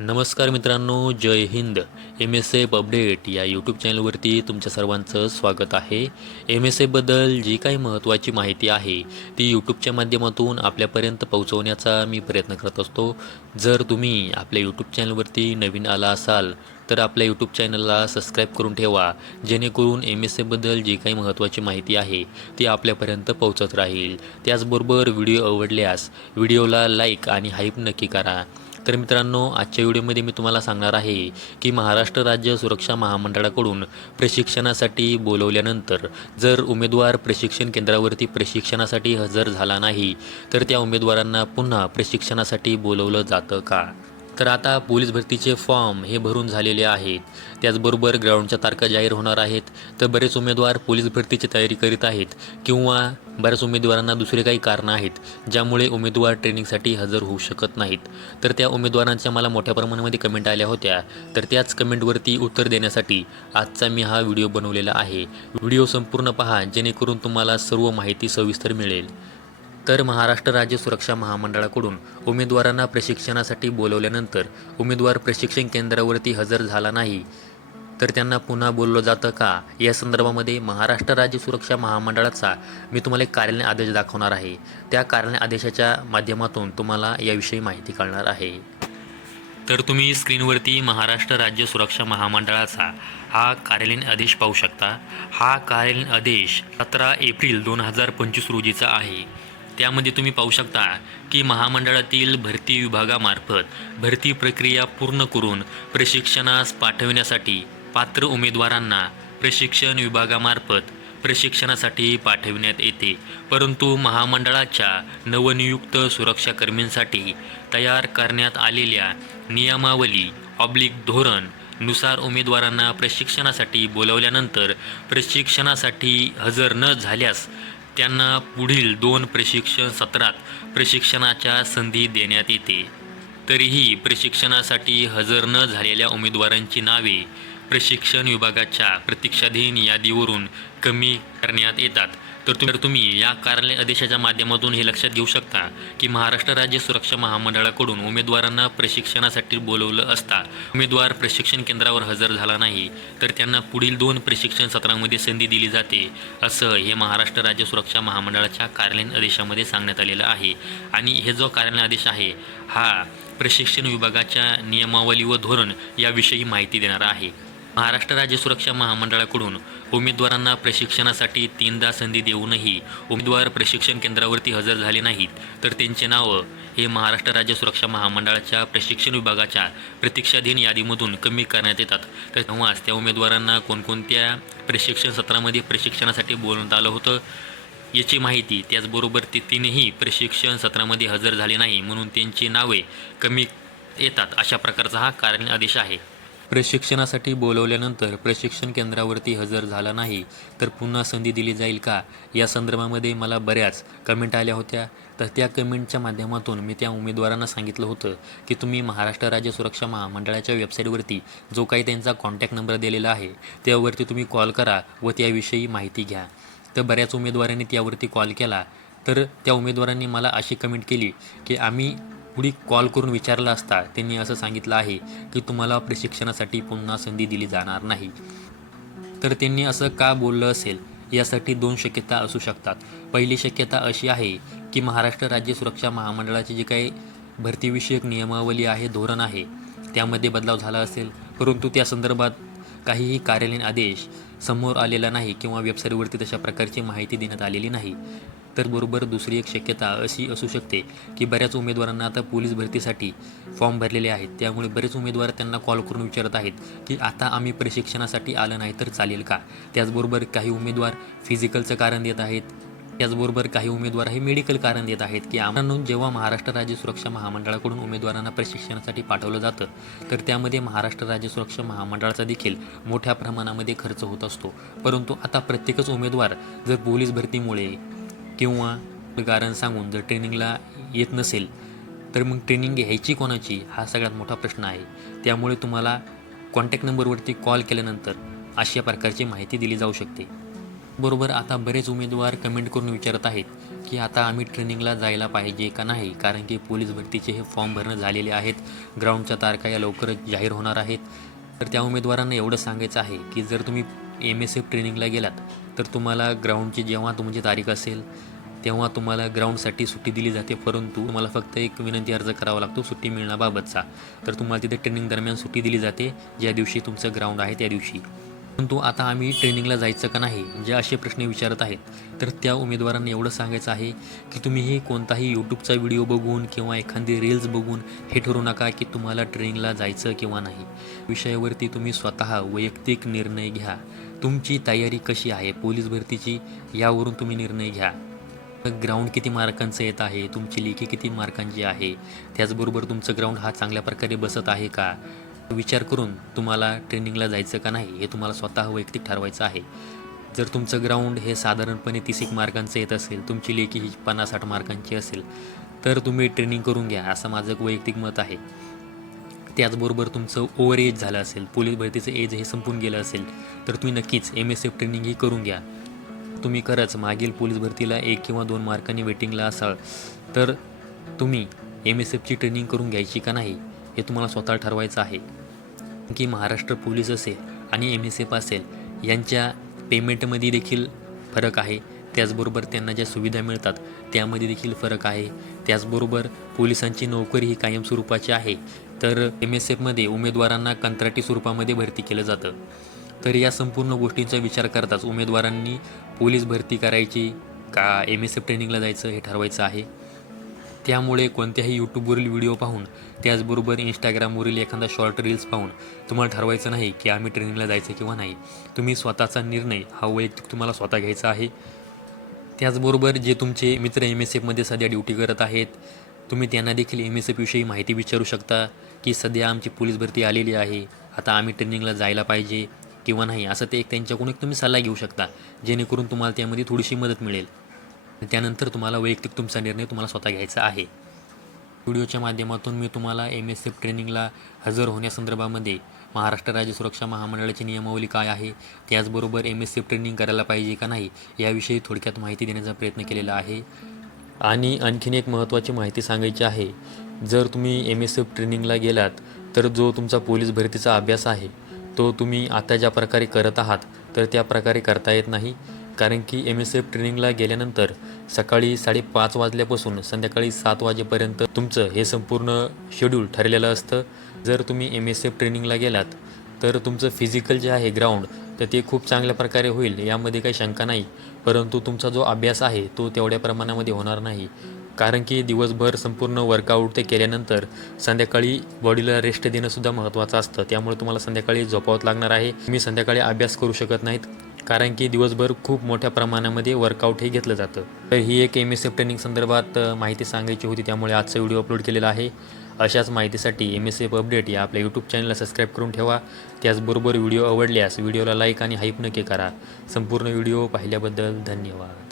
नमस्कार मित्रांनो जय हिंद. एम एस एफ अपडेट या यूट्यूब चॅनलवरती तुमच्या सर्वांचं स्वागत आहे. एम एस एफबद्दल जी काही महत्त्वाची माहिती आहे ती यूट्यूबच्या माध्यमातून आपल्यापर्यंत पोहोचवण्याचा मी प्रयत्न करत असतो. जर तुम्ही आपल्या यूट्यूब चॅनलवरती नवीन आला असाल तर आपल्या यूट्यूब चॅनलला सबस्क्राईब करून ठेवा. जेणेकरून एम एस एफबद्दल जी काही महत्त्वाची माहिती आहे ती आपल्यापर्यंत पोहोचत राहील. त्याचबरोबर व्हिडिओ आवडल्यास व्हिडिओला लाईक आणि हाईप नक्की करा. तर मित्रांनो आजच्या व्हिडिओमध्ये मी तुम्हाला सांगणार आहे की महाराष्ट्र राज्य सुरक्षा महामंडळाकडून प्रशिक्षणासाठी बोलवल्यानंतर जर उमेदवार प्रशिक्षण केंद्रावरती प्रशिक्षणासाठी हजर झाला नाही तर त्या उमेदवारांना पुन्हा प्रशिक्षणासाठी बोलवलं जातं का? तर आता पोलीस भरतीचे फॉर्म हे भरून झालेले आहेत. त्याचबरोबर ग्राउंडच्या तारखा जाहीर होणार आहेत. तर बरेच उमेदवार पोलीस भरतीची तयारी करीत आहेत किंवा बऱ्याच उमेदवारांना दुसरे काही कारणं आहेत ज्यामुळे उमेदवार ट्रेनिंगसाठी हजर होऊ शकत नाहीत. तर त्या उमेदवारांच्या मला मोठ्या प्रमाणामध्ये कमेंट आल्या होत्या. तर त्याच कमेंटवरती उत्तर देण्यासाठी आजचा मी हा व्हिडिओ बनवलेला आहे. व्हिडिओ संपूर्ण पहा जेणेकरून तुम्हाला सर्व माहिती सविस्तर मिळेल. तर महाराष्ट्र राज्य सुरक्षा महामंडळाकडून उमेदवारांना प्रशिक्षणासाठी बोलवल्यानंतर उमेदवार प्रशिक्षण केंद्रावरती हजर झाला नाही. तर त्यांना पुन्हा बोललं जातं का? या संदर्भामध्ये महाराष्ट्र राज्य सुरक्षा महामंडळाचा मी तुम्हाला एक कार्यालय आदेश दाखवणार आहे. त्या कार्यालय आदेशाच्या माध्यमातून तुम्हाला याविषयी माहिती कळणार आहे. तर तुम्ही स्क्रीनवरती महाराष्ट्र राज्य सुरक्षा महामंडळाचा हा कार्यालयीन आदेश पाहू शकता. हा कार्यालयीन आदेश सतरा एप्रिल दोन हजार पंचवीस रोजीचा आहे. त्यामध्ये तुम्ही पाहू शकता की महामंडळातील भरती विभागामार्फत भरती प्रक्रिया पूर्ण करून प्रशिक्षणास पाठविण्यासाठी पात्र उमेदवारांना प्रशिक्षण विभागामार्फत प्रशिक्षणासाठी पाठविण्यात येते. परंतु महामंडळाच्या नवनियुक्त सुरक्षाकर्मींसाठी तयार करण्यात आलेल्या नियमावली ऑब्लिक धोरणनुसार उमेदवारांना प्रशिक्षणासाठी बोलवल्यानंतर प्रशिक्षणासाठी हजर न झाल्यास त्यांना पुढील दोन प्रशिक्षण सत्रात प्रशिक्षणाच्या संधी देण्यात येते. तरीही प्रशिक्षणासाठी हजर न झालेल्या उमेदवारांची नावे प्रशिक्षण विभागाच्या प्रतीक्षाधीन यादीवरून कमी करण्यात येतात. तर तुम्ही या कार्यालय आदेशाच्या माध्यमातून हे लक्षात घेऊ शकता की महाराष्ट्र राज्य सुरक्षा महामंडळाकडून उमेदवारांना प्रशिक्षणासाठी बोलवलं असता उमेदवार प्रशिक्षण केंद्रावर हजर झाला नाही तर त्यांना पुढील दोन प्रशिक्षण सत्रांमध्ये संधी दिली जाते असं हे महाराष्ट्र राज्य सुरक्षा महामंडळाच्या कार्यालयीन आदेशामध्ये सांगण्यात आलेलं आहे. आणि हे जो कार्यालयीन आदेश आहे हा प्रशिक्षण विभागाच्या नियमावली व धोरण याविषयी माहिती देणारा आहे. महाराष्ट्र राज्य सुरक्षा महामंडळाकडून उमेदवारांना प्रशिक्षणासाठी तीनदा संधी देऊनही उमेदवार प्रशिक्षण केंद्रावरती हजर झाले नाहीत. तर त्यांचे नावं हे महाराष्ट्र राज्य सुरक्षा महामंडळाच्या प्रशिक्षण विभागाच्या प्रतीक्षाधीन यादीमधून कमी करण्यात येतात. तर तेव्हाच त्या उमेदवारांना कोणकोणत्या प्रशिक्षण सत्रामध्ये प्रशिक्षणासाठी बोलवण्यात आलं होतं याची माहिती त्याचबरोबर ते तीनही प्रशिक्षण सत्रामध्ये हजर झाले नाही म्हणून त्यांची नावे कमी येतात अशा प्रकारचा हा कारण आदेश आहे. प्रशिक्षणासाठी बोलवल्यानंतर प्रशिक्षण केंद्रावरती हजर झाला नाही तर पुन्हा संधी दिली जाईल का? या संदर्भामध्ये मला बऱ्याच कमेंट आल्या होत्या. तर त्या कमेंटच्या माध्यमातून मी त्या उमेदवारांना सांगितलं होतं की तुम्ही महाराष्ट्र राज्य सुरक्षा महामंडळाच्या वेबसाईटवरती जो काही त्यांचा कॉन्टॅक्ट नंबर दिलेला आहे त्यावरती तुम्ही कॉल करा व त्याविषयी माहिती घ्या. तर बऱ्याच उमेदवारांनी त्यावरती कॉल केला. तर त्या उमेदवारांनी मला अशी कमेंट केली की आम्ही पुढे कॉल करून विचारलं असता त्यांनी असं सांगितलं आहे की तुम्हाला प्रशिक्षणासाठी पुन्हा संधी दिली जाणार नाही. तर त्यांनी असं का बोललं असेल? यासाठी दोन शक्यता असू शकतात. पहिली शक्यता अशी आहे की महाराष्ट्र राज्य सुरक्षा महामंडळाची जी काही भरतीविषयक नियमावली आहे धोरण आहे त्यामध्ये बदलाव झाला असेल. परंतु त्या संदर्भात काहीही कार्यालयीन आदेश समोर आलेला नाही किंवा वेबसाईटवरती तशा प्रकारची माहिती देण्यात आलेली नाही. तर बरोबर दुसरी एक शक्यता अशी असू शकते की बऱ्याच उमेदवारांना आता पोलीस भरतीसाठी फॉर्म भरलेले आहेत. त्यामुळे बरेच उमेदवार त्यांना कॉल करून विचारत आहेत की आता आम्ही प्रशिक्षणासाठी आलं नाही तर चालेल का? त्याचबरोबर काही उमेदवार फिजिकलचं कारण देत आहेत. त्याचबरोबर काही उमेदवार हे मेडिकल कारण देत आहेत की आम्हाला जेव्हा महाराष्ट्र राज्य सुरक्षा महामंडळाकडून उमेदवारांना प्रशिक्षणासाठी पाठवलं जातं तर त्यामध्ये महाराष्ट्र राज्य सुरक्षा महामंडळाचा देखील मोठ्या प्रमाणामध्ये खर्च होत असतो. परंतु आता प्रत्येकच उमेदवार जर पोलीस भरतीमुळे किंवा कारण सांगून जर ट्रेनिंगला येत नसेल तर मग ट्रेनिंग घ्यायची कोणाची हा सगळ्यात मोठा प्रश्न आहे. त्यामुळे तुम्हाला कॉन्टॅक्ट नंबरवरती कॉल केल्यानंतर अशा प्रकारची माहिती दिली जाऊ शकते. बरोबर आता बरेच उमेदवार कमेंट करून विचारत आहेत की आता आम्ही ट्रेनिंगला जायला पाहिजे का नाही कारण की पोलीस भरतीचे हे फॉर्म भरणं झालेले आहेत. ग्राउंडच्या तारखा या लवकरच जाहीर होणार आहेत. तर त्या उमेदवारांना एवढं सांगायचं आहे की जर तुम्ही एम एस एफ ट्रेनिंगला गेलात तर तुम्हाला ग्राउंडची जेव्हा तुमची तारीख असेल तेव्हा तुम्हाला ग्राउंडसाठी सुट्टी दिली जाते. परंतु तुम्हाला फक्त एक विनंती अर्ज करावा लागतो सुट्टी मिळण्याबाबतचा. तर तुम्हाला तिथे ट्रेनिंग दरम्यान सुट्टी दिली जाते ज्या दिवशी तुमचं ग्राउंड आहे त्या दिवशी. परंतु आता आम्ही ट्रेनिंगला जायचं का नाही जे असे प्रश्न विचारत आहेत तर त्या उमेदवारांना एवढं सांगायचं आहे की तुम्ही कोणताही यूट्यूबचा व्हिडिओ बघून किंवा एखादी रील्स बघून हे ठरवू नका की तुम्हाला ट्रेनिंगला जायचं किंवा नाही. विषयावरती तुम्ही स्वतः वैयक्तिक निर्णय घ्या. तुमची तयारी कशी आहे पोलीस भरतीची यावरून तुम्ही निर्णय घ्या. ग्राउंड किती मार्कांचं येत आहे तुमची लेखी किती मार्कांची आहे त्याचबरोबर तुमचं ग्राउंड हा चांगल्या प्रकारे बसत आहे का? विचार करून तुम्हाला ट्रेनिंगला जायचं का नाही हे तुम्हाला स्वतः वैयक्तिक ठरवायचं आहे. जर तुमचं ग्राउंड हे साधारणपणे तीस एक मार्कांचं येत असेल तुमची लेखी ही पन्नास साठ मार्कांची असेल तर तुम्ही ट्रेनिंग करून घ्या असं माझं एक वैयक्तिक मत आहे. त्याचबरोबर तुमचं ओव्हर एज झालं असेल पोलीस भरतीचं एज हे संपून गेलं असेल तर तुम्ही नक्कीच एम एस एफ ट्रेनिंग ही करून घ्या. तुम्ही खरंच मागील पोलीस भरतीला एक किंवा दोन मार्कांनी वेटिंगला असाल तर तुम्ही एम एस एफची ट्रेनिंग करून घ्यायची का नाही हे तुम्हाला स्वतः ठरवायचं आहे. की महाराष्ट्र पोलीस असेल आणि एम एस एफ असेल यांच्या पेमेंटमध्ये देखील फरक आहे. त्याचबरोबर त्यांना ज्या सुविधा मिळतात त्यामध्ये देखील फरक आहे. त्याचबरोबर पोलिसांची नोकरी ही कायम स्वरूपाची आहे. तर एम एस एफमध्ये उमेदवारांना कंत्राटी स्वरूपामध्ये भरती केलं जातं. तर या संपूर्ण गोष्टींचा विचार करताच उमेदवारांनी पोलीस भरती करायची का एम एस एफ ट्रेनिंगला जायचं हे ठरवायचं आहे. त्यामुळे कोणत्याही यूट्यूबवरील व्हिडिओ पाहून त्याचबरोबर इंस्टाग्रामवरील एखादा शॉर्ट रील्स पाहून तुम्हाला ठरवायचं नाही की आम्ही ट्रेनिंगला जायचं किंवा नाही. तुम्ही स्वतःचा निर्णय हा वैयक्तिक तुम्हाला स्वतः घ्यायचा आहे. त्याचबरोबर जे तुमचे मित्र एम एस एफमध्ये सध्या ड्युटी करत आहेत तुम्ही त्यांना देखील एम एस एफविषयी माहिती विचारू शकता की सध्या आमची पोलीस भरती आलेली आहे आता आम्ही ट्रेनिंगला जायला पाहिजे किंवा नाही असं ते एक त्यांच्याकडून एक तुम्ही सल्ला घेऊ शकता जेणेकरून तुम्हाला त्यामध्ये थोडीशी मदत मिळेल. त्यानंतर तुम्हाला वैयक्तिक तुमचा निर्णय तुम्हाला स्वतः घ्यायचा आहे. व्हिडिओच्या माध्यमातून मी तुम्हाला एम एस एफ ट्रेनिंगला हजर होण्यासंदर्भामध्ये महाराष्ट्र राज्य सुरक्षा महामंडळाची नियमावली काय आहे त्याचबरोबर एम एस एफ ट्रेनिंग करायला पाहिजे का नाही याविषयी थोडक्यात माहिती देण्याचा प्रयत्न केलेला आहे. आणि आणखीन एक महत्त्वाची माहिती सांगायची आहे जर तुम्ही एम एस एफ ट्रेनिंगला गेलात तर जो तुमचा पोलीस भरतीचा अभ्यास आहे तो तुम्ही आता ज्या प्रकारे करत आहात तर त्या प्रकारे करता येत नाही. कारण की एम एस एफ ट्रेनिंगला गेल्यानंतर सकाळी साडेपाच वाजल्यापासून संध्याकाळी सात वाजेपर्यंत तुमचं हे संपूर्ण शेड्यूल ठरलेलं असतं. जर तुम्ही एम एस एफ ट्रेनिंगला गेलात तर तुमचं फिजिकल जे आहे ग्राउंड तर ते खूप चांगल्या प्रकारे होईल यामध्ये काही शंका नाही. परंतु तुमचा जो अभ्यास आहे तो तेवढ्या प्रमाणामध्ये होणार नाही. कारण की दिवसभर संपूर्ण वर्कआउट ते केल्यानंतर संध्याकाळी बॉडीला रेस्ट देणंसुद्धा महत्त्वाचं असतं. त्यामुळे तुम्हाला संध्याकाळी झोपावत लागणार आहे. तुम्ही संध्याकाळी अभ्यास करू शकत नाहीत. कारण की दिवसभर खूप मोठ्या प्रमाणामध्ये वर्कआउट हे घेतलं जातं. तर ही एक एम एस एफ ट्रेनिंग संदर्भात माहिती सांगायची होती त्यामुळे आजचा व्हिडिओ अपलोड केलेला आहे. अशाच माहितीसाठी एम एस एफ अपडेट या आपल्या यूट्यूब चॅनलला सबस्क्राईब करून ठेवा. त्याचबरोबर व्हिडिओ आवडल्यास व्हिडिओला लाईक आणि हाईप नक्की करा. संपूर्ण व्हिडिओ पाहिल्याबद्दल धन्यवाद.